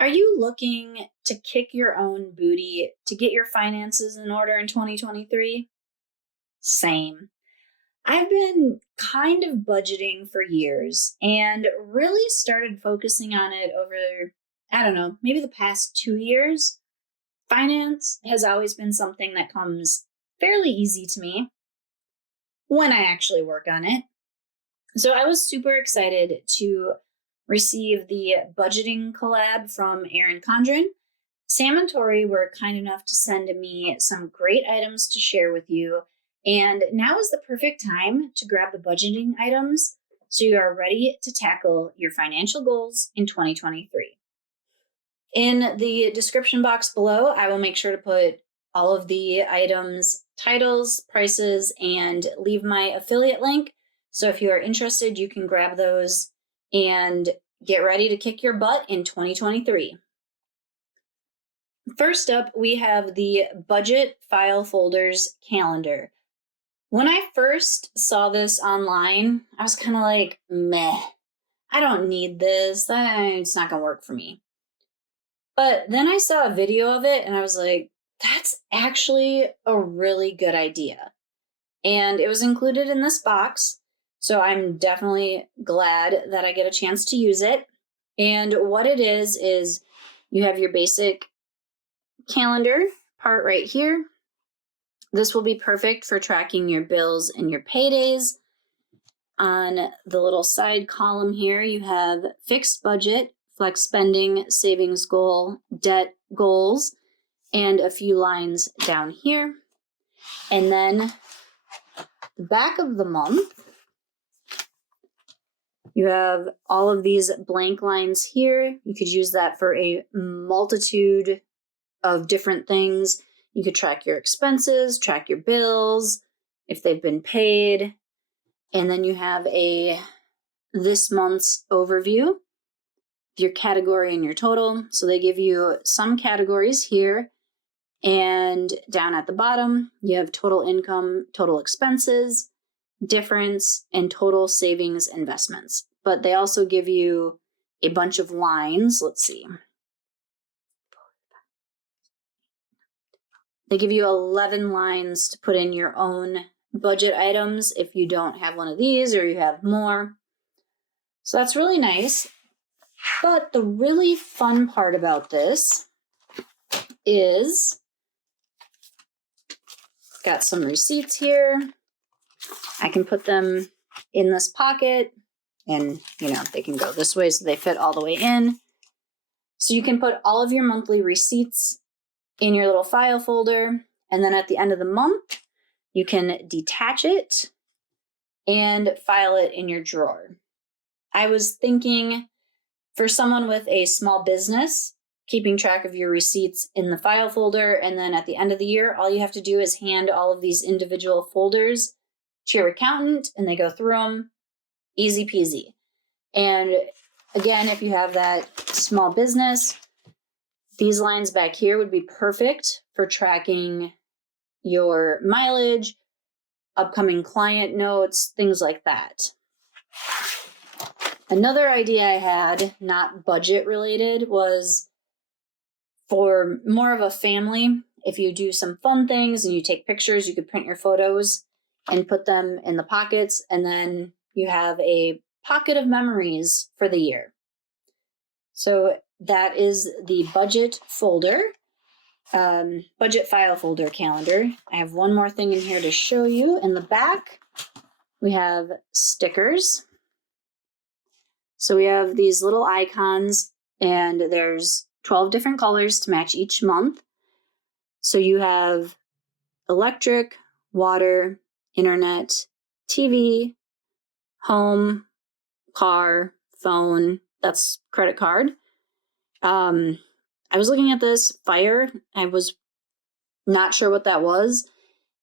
Are you looking to kick your own booty to get your finances in order in 2023? Same. I've been kind of budgeting for years and really started focusing on it over, I don't know, maybe the past 2 years. Finance has always been something that comes fairly easy to me when I actually work on it. So I was super excited to receive the budgeting collab from Erin Condren. Sam and Tori were kind enough to send me some great items to share with you. And now is the perfect time to grab the budgeting items so you are ready to tackle your financial goals in 2023. In the description box below, I will make sure to put all of the items, titles, prices, and leave my affiliate link. So if you are interested, you can grab those and get ready to kick your butt in 2023. First up, we have the Budget File Folders calendar. When I first saw this online, I was kind of like, meh, I don't need this. It's not going to work for me. But then I saw a video of it and I was like, that's actually a really good idea. And it was included in this box. So I'm definitely glad that I get a chance to use it. And what it is you have your basic calendar part right here. This will be perfect for tracking your bills and your paydays. On the little side column here, you have fixed budget, flex spending, savings goal, debt goals, and a few lines down here. And then the back of the month, you have all of these blank lines here. You could use that for a multitude of different things. You could track your expenses, track your bills, if they've been paid. And then you have this month's overview, your category and your total. So they give you some categories here. And down at the bottom, you have total income, total expenses, difference, and total savings investments. But they also give you a bunch of lines. Let's see. They give you 11 lines to put in your own budget items if you don't have one of these or you have more. So that's really nice. But the really fun part about this is got some receipts here. I can put them in this pocket and, they can go this way so they fit all the way in. So you can put all of your monthly receipts in your little file folder. And then at the end of the month, you can detach it and file it in your drawer. I was thinking for someone with a small business, keeping track of your receipts in the file folder. And then at the end of the year, all you have to do is hand all of these individual folders to your accountant and they go through them. Easy peasy. And again, if you have that small business, these lines back here would be perfect for tracking your mileage, upcoming client notes, things like that. Another idea I had, not budget related, was for more of a family. If you do some fun things and you take pictures, you could print your photos and put them in the pockets, and then you have a pocket of memories for the year. So that is the budget folder, budget file folder calendar. I have one more thing in here to show you. In the back, we have stickers. So we have these little icons, and there's 12 different colors to match each month. So you have electric, water, internet, TV, home, car, phone, that's credit card. I was looking at this fire. I was not sure what that was.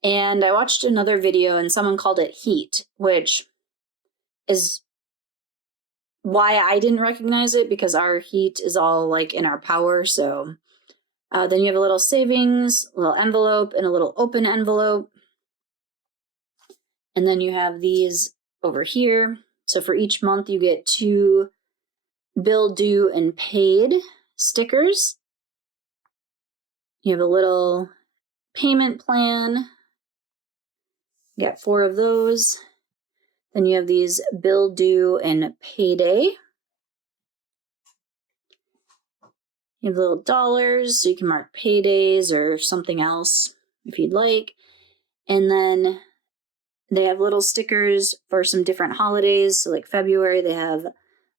And I watched another video and someone called it heat, which is why I didn't recognize it, because our heat is all like in our power. So then you have a little savings, a little envelope, and a little open envelope. And then you have these over here. So for each month, you get 2 bill due and paid. stickers. You have a little payment plan. You got 4 of those. Then you have these bill due and payday. You have little dollars, so you can mark paydays or something else if you'd like. And then they have little stickers for some different holidays. So like February, they have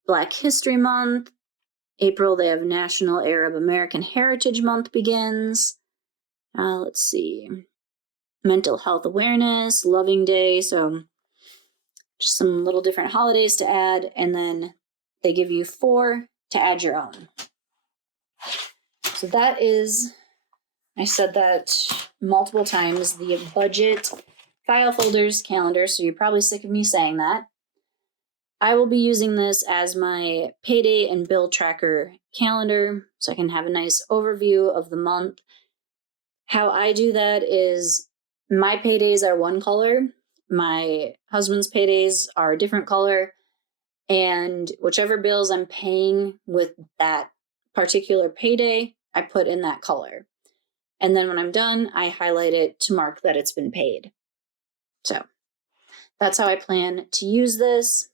Black History Month. April, they have National Arab American Heritage Month begins. Let's see. Mental Health Awareness, Loving Day. So just some little different holidays to add. And then they give you 4 to add your own. So that is, I said that multiple times, the budget file folders calendar. So you're probably sick of me saying that. I will be using this as my payday and bill tracker calendar so I can have a nice overview of the month. How I do that is my paydays are one color, my husband's paydays are a different color, and whichever bills I'm paying with that particular payday, I put in that color. And then when I'm done, I highlight it to mark that it's been paid. So that's how I plan to use this.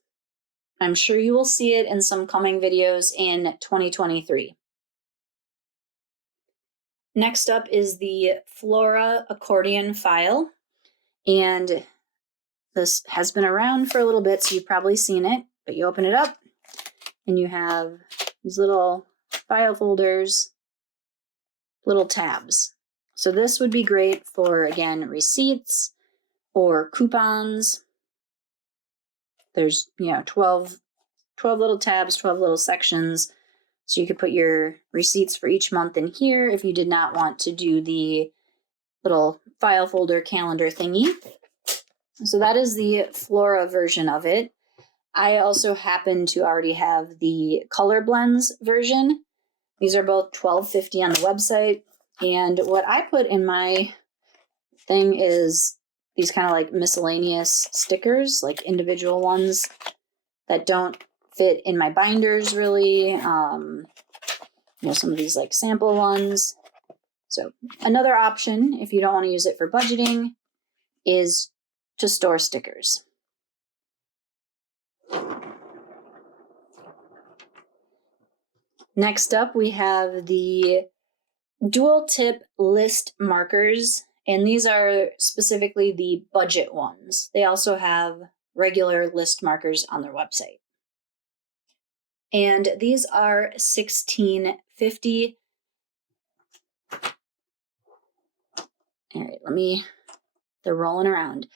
I'm sure you will see it in some coming videos in 2023. Next up is the Flora Accordion file. And this has been around for a little bit, so you've probably seen it. But you open it up, and you have these little file folders, little tabs. So this would be great for, again, receipts or coupons. There's, 12 little tabs, 12 little sections. So you could put your receipts for each month in here if you did not want to do the little file folder calendar thingy. So that is the Flora version of it. I also happen to already have the Color Blends version. These are both $12.50 on the website. And what I put in my thing is these kind of like miscellaneous stickers, like individual ones that don't fit in my binders really. Some of these like sample ones. So another option, if you don't want to use it for budgeting, is to store stickers. Next up, we have the dual tip list markers, and these are specifically the budget ones. They also have regular list markers on their website. And these are $16.50. All right, they're rolling around.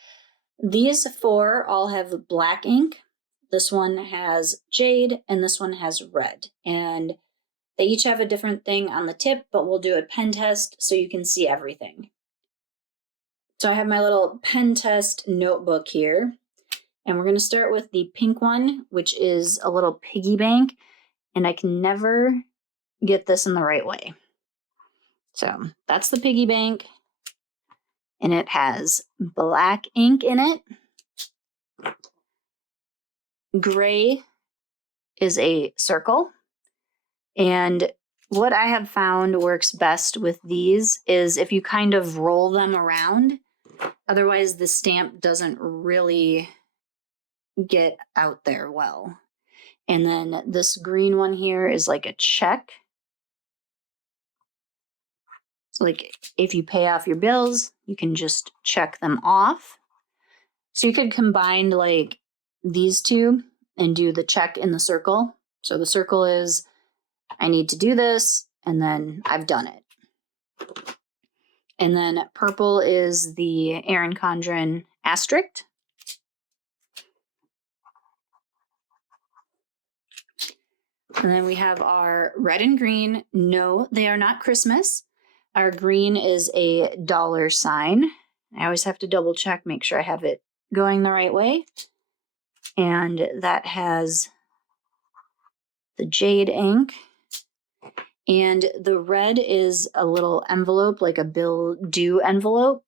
These 4 all have black ink. This one has jade, and this one has red. And they each have a different thing on the tip, but we'll do a pen test so you can see everything. So I have my little pen test notebook here, and we're going to start with the pink one, which is a little piggy bank, and I can never get this in the right way. So that's the piggy bank, and it has black ink in it. Gray is a circle. And what I have found works best with these is if you kind of roll them around. Otherwise, the stamp doesn't really get out there well. And then this green one here is like a check. So like if you pay off your bills, you can just check them off. So you could combine like these two and do the check in the circle. So the circle is, I need to do this, and then I've done it. And then purple is the Erin Condren asterisk. And then we have our red and green. No, they are not Christmas. Our green is a $sign. I always have to double check, make sure I have it going the right way. And that has the jade ink. And the red is a little envelope, like a bill due envelope.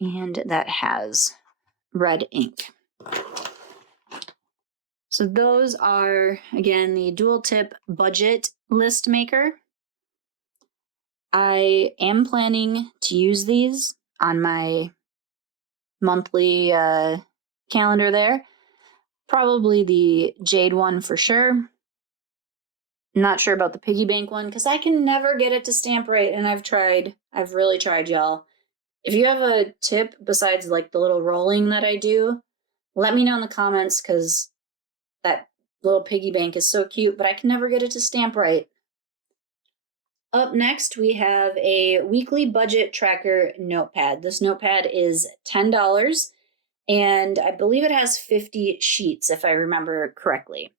And that has red ink. So those are, again, the dual tip budget list maker. I am planning to use these on my monthly calendar there. Probably the jade one for sure. Not sure about the piggy bank one because I can never get it to stamp right, and I've tried. I've really tried, y'all. If you have a tip besides like the little rolling that I do, let me know in the comments because that little piggy bank is so cute, but I can never get it to stamp right. Up next, we have a weekly budget tracker notepad. This notepad is $10, and I believe it has 50 sheets, if I remember correctly.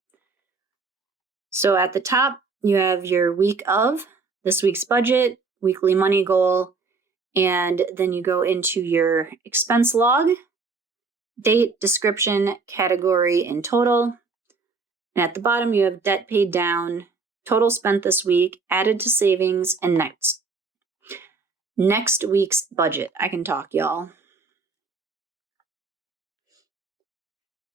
So at the top, you have your week of, this week's budget, weekly money goal, and then you go into your expense log, date, description, category, and total. And at the bottom, you have debt paid down, total spent this week, added to savings, and next week's budget. I can talk, y'all.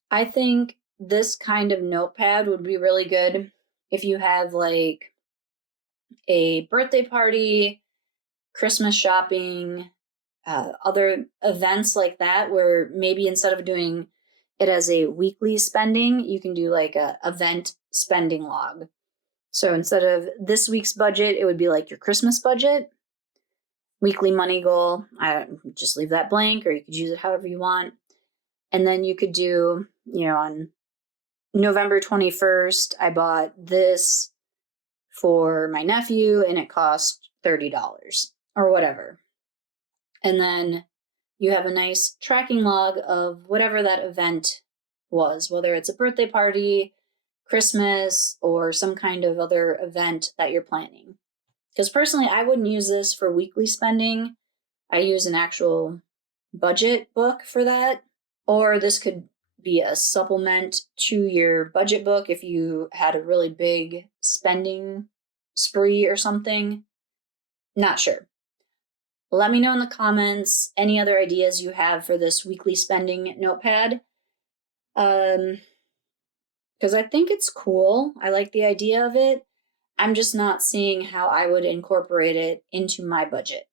I think this kind of notepad would be really good if you have like a birthday party, Christmas shopping, other events like that, where maybe instead of doing it as a weekly spending, you can do like a event spending log. So instead of this week's budget, it would be like your Christmas budget, weekly money goal. I just leave that blank, or you could use it however you want. And then you could do, on November 21st, I bought this for my nephew and it cost $30 or whatever. And then you have a nice tracking log of whatever that event was, whether it's a birthday party, Christmas, or some kind of other event that you're planning. Because personally, I wouldn't use this for weekly spending. I use an actual budget book for that. Or this could be a supplement to your budget book if you had a really big spending spree or something. Not sure. Let me know in the comments any other ideas you have for this weekly spending notepad. Because I think it's cool. I like the idea of it. I'm just not seeing how I would incorporate it into my budget.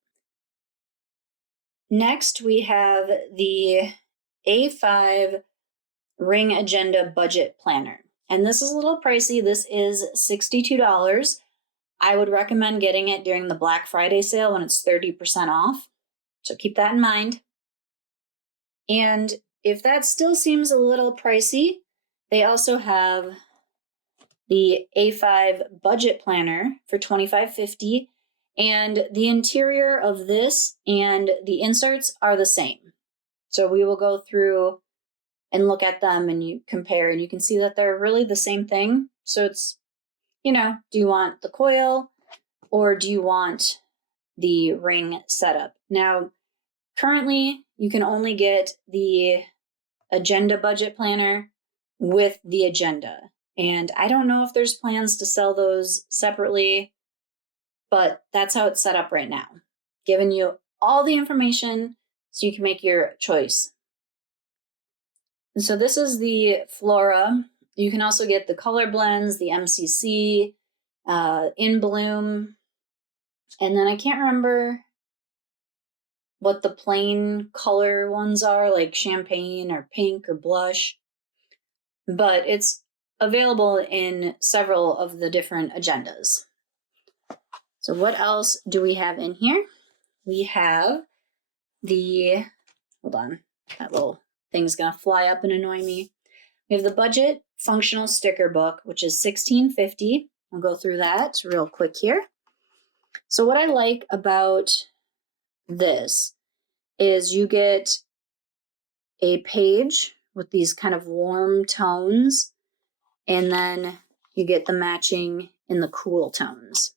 Next, we have the A5 Ring Agenda Budget Planner. And this is a little pricey. This is $62. I would recommend getting it during the Black Friday sale when it's 30% off. So keep that in mind. And if that still seems a little pricey, they also have the A5 Budget Planner for $25.50. And the interior of this and the inserts are the same. So we will go through and look at them and you compare, and you can see that they're really the same thing. So it's, do you want the coil or do you want the ring setup? Now, currently, you can only get the Agenda Budget Planner with the agenda. And I don't know if there's plans to sell those separately, but that's how it's set up right now. Giving you all the information so you can make your choice. And so this is the Flora. You can also get the color blends, the MCC, In Bloom. And then I can't remember what the plain color ones are, like champagne or pink or blush. But it's available in several of the different agendas. So what else do we have in here? We have hold on, that little thing's gonna fly up and annoy me. We have the budget functional sticker book, which is $16.50. I'll go through that real quick here. So what I like about this is you get a page with these kind of warm tones, and then you get the matching in the cool tones.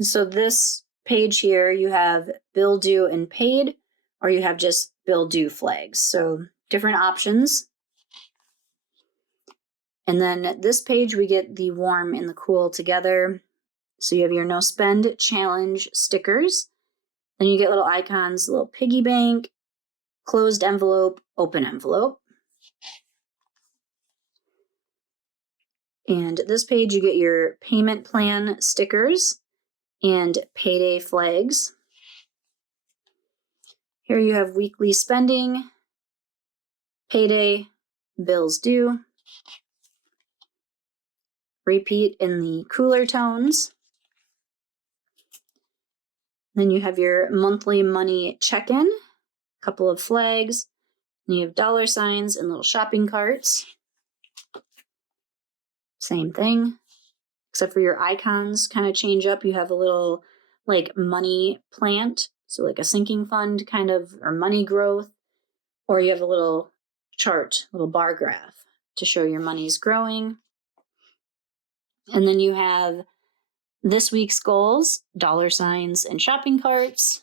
So this page here, you have bill due and paid, or you have just bill due flags. So different options. And then this page, we get the warm and the cool together. So you have your no spend challenge stickers. Then you get little icons, little piggy bank, closed envelope, open envelope. And this page, you get your payment plan stickers and payday flags. Here you have weekly spending, payday, bills due, repeat in the cooler tones. Then you have your monthly money check-in, a couple of flags, and you have dollar signs and little shopping carts. Same thing, except for your icons kind of change up. You have a little like money plant, so like a sinking fund kind of, or money growth, or you have a little chart, little bar graph to show your money's growing. And then you have this week's goals, dollar signs and shopping carts.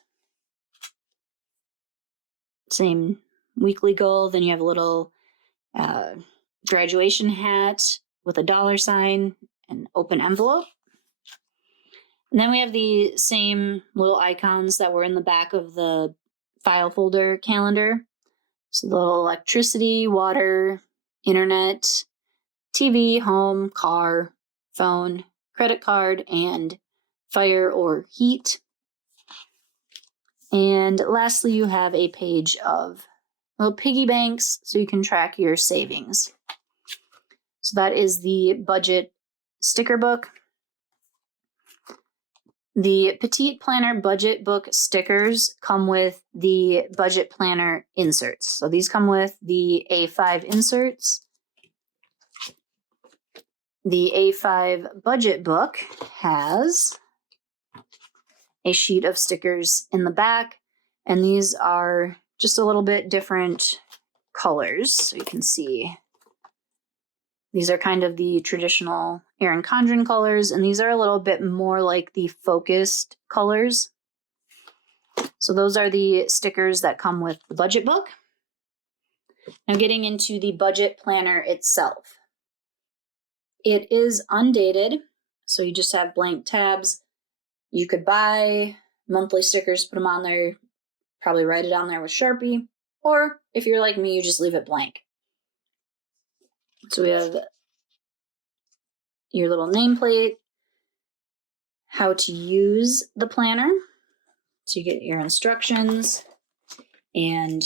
Same weekly goal. Then you have a little graduation hat with a dollar sign and open envelope. And then we have the same little icons that were in the back of the file folder calendar. So the little electricity, water, internet, TV, home, car, phone, credit card, and fire or heat. And lastly, you have a page of little piggy banks so you can track your savings. So that is the budget sticker book. The Petite Planner budget book stickers come with the budget planner inserts. So these come with the A5 inserts. The A5 budget book has a sheet of stickers in the back, and these are just a little bit different colors. So you can see these are kind of the traditional Erin Condren colors, and these are a little bit more like the focused colors. So those are the stickers that come with the budget book. Now getting into the budget planner itself. It is undated, so you just have blank tabs. You could buy monthly stickers, put them on there, probably write it on there with Sharpie, or if you're like me, you just leave it blank. So we have your little nameplate, how to use the planner. So you get your instructions, and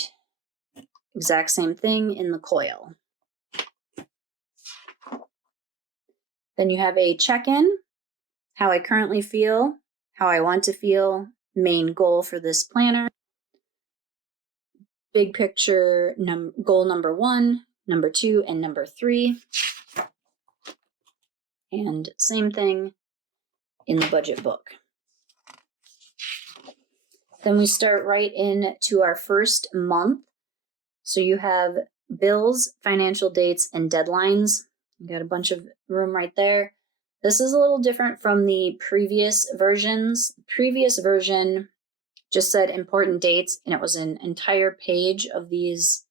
exact same thing in the Coil. Then you have a check-in, how I currently feel, how I want to feel, main goal for this planner, big picture, goal number 1, number 2, and number 3. And same thing in the budget book. Then we start right into our first month. So you have bills, financial dates, and deadlines. You got a bunch of room right there. This is a little different from the previous versions. The previous version just said important dates, and it was an entire page of these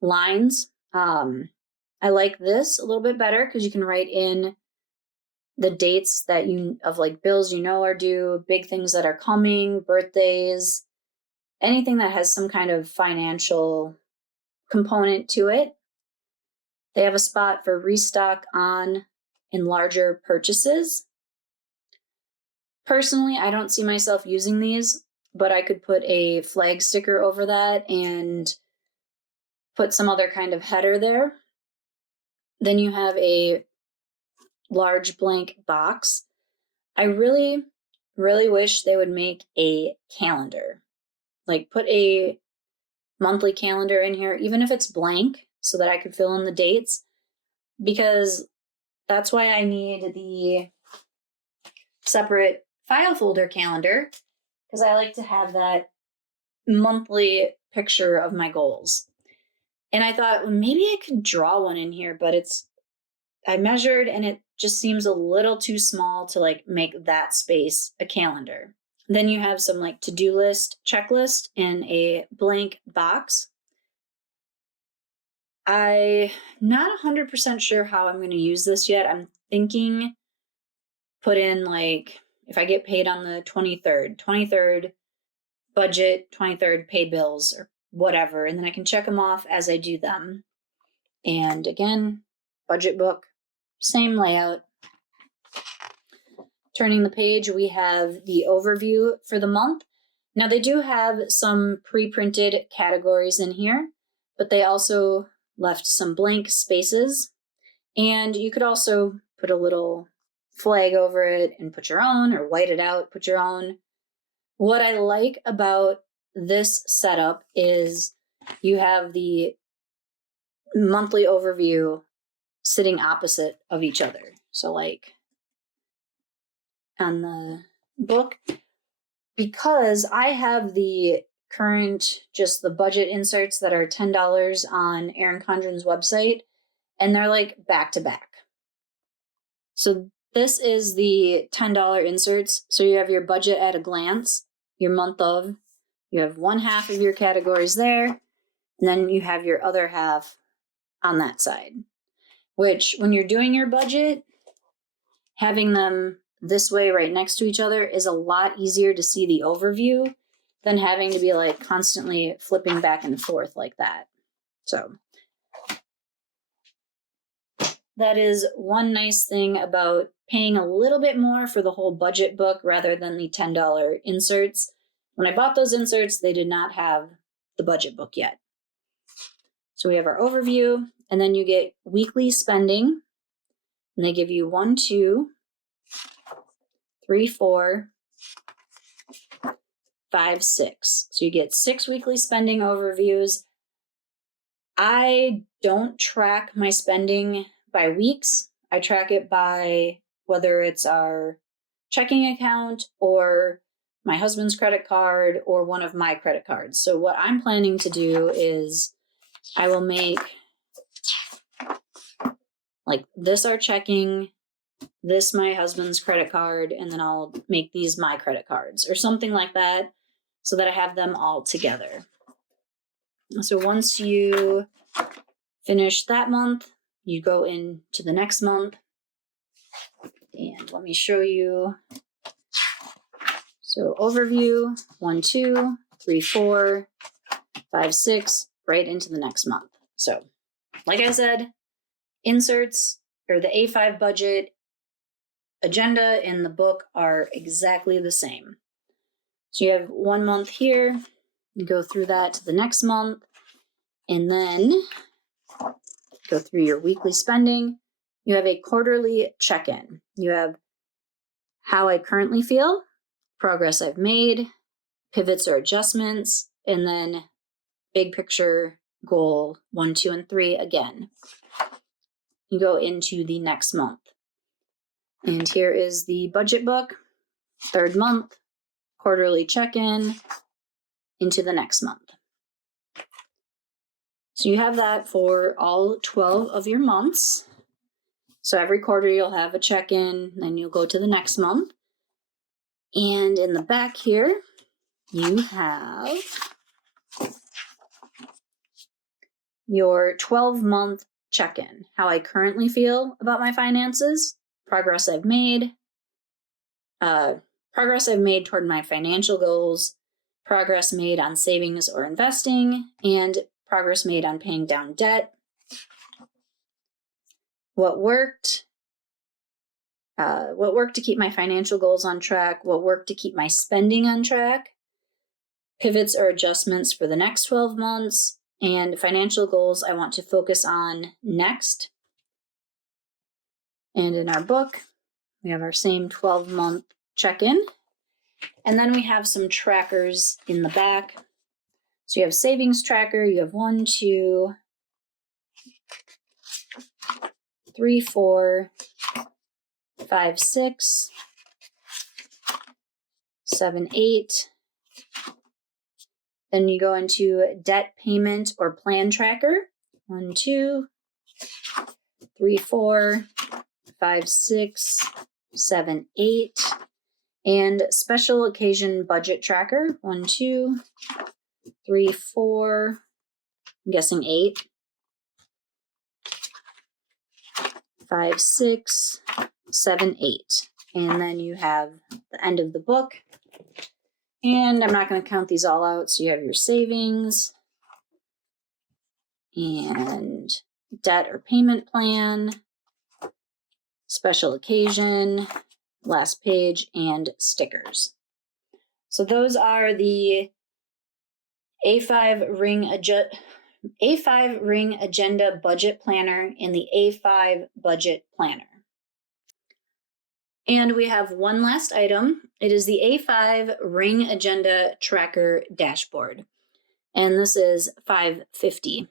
lines. I like this a little bit better because you can write in the dates that of like bills are due, big things that are coming, birthdays, anything that has some kind of financial component to it. They have a spot for restock on and larger purchases. Personally, I don't see myself using these, but I could put a flag sticker over that and put some other kind of header there. Then you have a large blank box. I really, really wish they would make a calendar. Like put a monthly calendar in here, even if it's blank, so that I could fill in the dates, because that's why I need the separate file folder calendar, because I like to have that monthly picture of my goals. And I thought, well, maybe I could draw one in here, but I measured and it just seems a little too small to like make that space a calendar. Then you have some like to-do list, checklist, and a blank box. I'm not 100% sure how I'm going to use this yet. I'm thinking put in like, if I get paid on the 23rd budget, 23rd pay bills or whatever, and then I can check them off as I do them. And again, budget book, same layout. Turning the page, we have the overview for the month. Now they do have some pre-printed categories in here, but they also left some blank spaces. And you could also put a little flag over it and put your own, or white it out, put your own. What I like about this setup is you have the monthly overview sitting opposite of each other. So like on the book, because I have the current, just the budget inserts that are $10 on Erin Condren's website, and they're like back to back. So this is the $10 inserts. So you have your budget at a glance, your month of, you have one half of your categories there, and then you have your other half on that side, which when you're doing your budget, having them this way right next to each other is a lot easier to see the overview than having to be like constantly flipping back and forth like that. So that is one nice thing about paying a little bit more for the whole budget book rather than the $10 inserts. When I bought those inserts, they did not have the budget book yet. So we have our overview, and then you get weekly spending, and they give you 1, 2, 3, 4, 5, 6. So you get 6 weekly spending overviews. I don't track my spending by weeks. I track it by whether it's our checking account or my husband's credit card or one of my credit cards. So what I'm planning to do is I will make like this our checking, this my husband's credit card, and then I'll make these my credit cards or something like that so that I have them all together. So once you finish that month, you go into the next month. And let me show you. So overview, 1, 2, 3, 4, 5, 6, right into the next month. So like I said, inserts or the A5 budget agenda in the book are exactly the same. So you have 1 month here, you go through that to the next month, and then go through your weekly spending. You have a quarterly check-in. You have how I currently feel, progress I've made, pivots or adjustments, and then big picture goal 1, 2, and 3 again. You go into the next month. And here is the budget book, 3rd month, quarterly check-in, into the next month. So you have that for all 12 of your months. So every quarter you'll have a check-in, then you'll go to the next month. And in the back here, you have your 12-month check-in, how I currently feel about my finances, progress I've made toward my financial goals, progress made on savings or investing, and progress made on paying down debt. What worked to keep my financial goals on track, what worked to keep my spending on track, pivots or adjustments for the next 12 months, and financial goals I want to focus on next. And in our book, we have our same 12-month check-in. And then we have some trackers in the back. So you have savings tracker, you have 1, 2, 3, 4, 5, 6, 7, 8. Then you go into debt payment or plan tracker. 1, 2, 3, 4, 5, 6, 7, 8. And special occasion budget tracker. 1, 2, 3, 4. I'm guessing 8. 5, 6, 7, 8. And then you have the end of the book. And I'm not going to count these all out. So you have your savings and debt or payment plan, special occasion, last page, and stickers. So those are the A5 Ring Agenda Budget Planner and the A5 Budget Planner. And we have one last item. It is the A5 Ring Agenda Tracker Dashboard. And this is $5.50.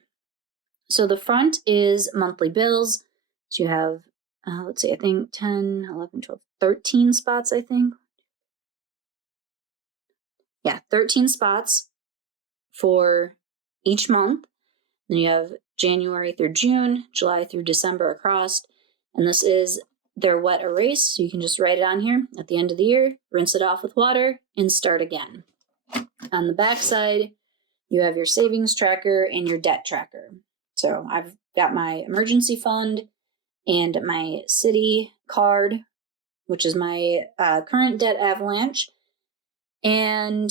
So the front is monthly bills. So you have, let's see, I think 10, 11, 12, 13 spots, I think. Yeah, 13 spots for each month. Then you have January through June, July through December across. And this is their wet erase. So you can just write it on here at the end of the year, rinse it off with water, and start again. On the back side, you have your savings tracker and your debt tracker. So I've got my emergency fund and my city card, which is my current debt avalanche. And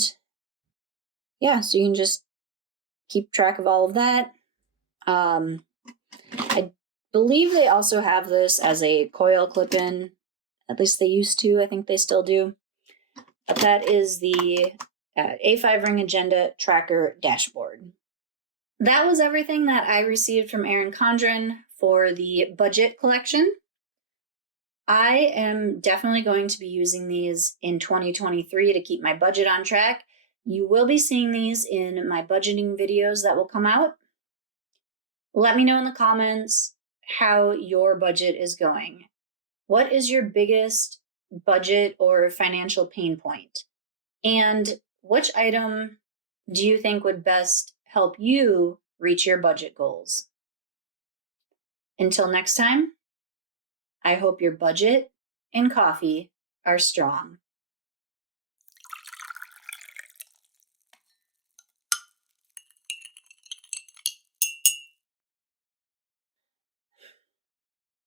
yeah, so you can just keep track of all of that. I believe they also have this as a Coil clip-in. At least they used to. I think they still do. But that is the A5 Ring Agenda Tracker Dashboard. That was everything that I received from Erin Condren for the budget collection. I am definitely going to be using these in 2023 to keep my budget on track. You will be seeing these in my budgeting videos that will come out. Let me know in the comments how your budget is going. What is your biggest budget or financial pain point? And which item do you think would best help you reach your budget goals? Until next time, I hope your budget and coffee are strong.